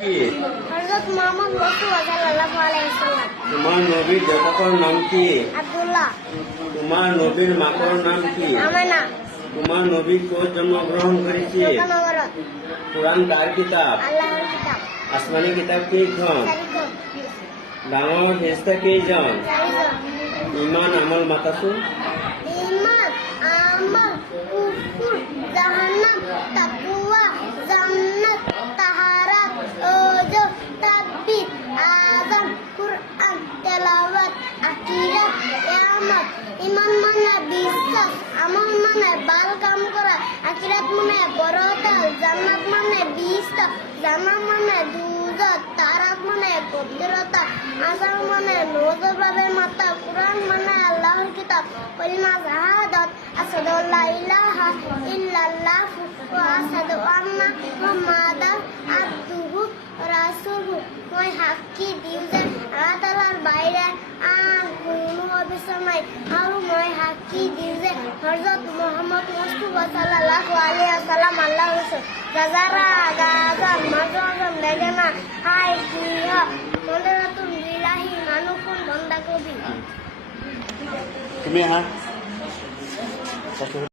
হযরত মুহাম্মদ রাসূলুল্লাহ সাল্লাল্লাহু আলাইহি ওয়াসাল্লাম। তোমার নবীর লেখকের নাম কি? আব্দুল্লাহ। তোমার নবীর মাতার নাম কি? আমানা। তোমার নবী কোথায় জন্মগ্রহণ করেছে? নগরত। কোরআন কার কিতাব? আল্লাহর কিতাব। আসমানি কিতাব কেইখন? চারিজন। ডাঙর ফেরেশতা কেইজন? চারিজন। ঈমান আমল মাতাছো? ঈমান, আমল, কুফর, জাহান্নাম, তাকওয়া, জান্নাত, তাহারাত, ওযু, তাকবীর, আযান, কুরআন, তেলাওয়াত, আকীদা, কিয়ামত। ঈমান মানে বিশ্বাস, আমল মানে ভালো কাম করা, আখিরাত মানে পরকাল, জান্নাত মানে বিস্তার, জাহান্নাম মানে দুজক, তারাক মানে পবিত্রতা, আযান মানে নজরবাবের মাথা, কুরআন মানে আল্লাহর কিতাব, কলিমা শাহাদাত, আশহাদু আল্লা ইলাহা ইল্লাল্লাহ ওয়া আশহাদু আন্না মুহাম্মাদান আবদুহু ওয়া রাসূলুহু। মই সাক্ষী দিওঁ যে আল্লাহ তাআলাৰ বাহিৰে আন কোনো অবিশ্বাস নাই, আৰু মই সাক্ষী দিওঁ যে হযরত মুহাম্মদ মুস্তাফা সাল্লাল্লাহু আলাইহি ওয়াসাল্লাম আল্লাহর রাসূল। গাজারা গাজান মাজান লেগেনা হাই কিয়া মন্দারাতুল বিলাহি মানুকুন বন্দা কবি। তুমি হ্যাঁ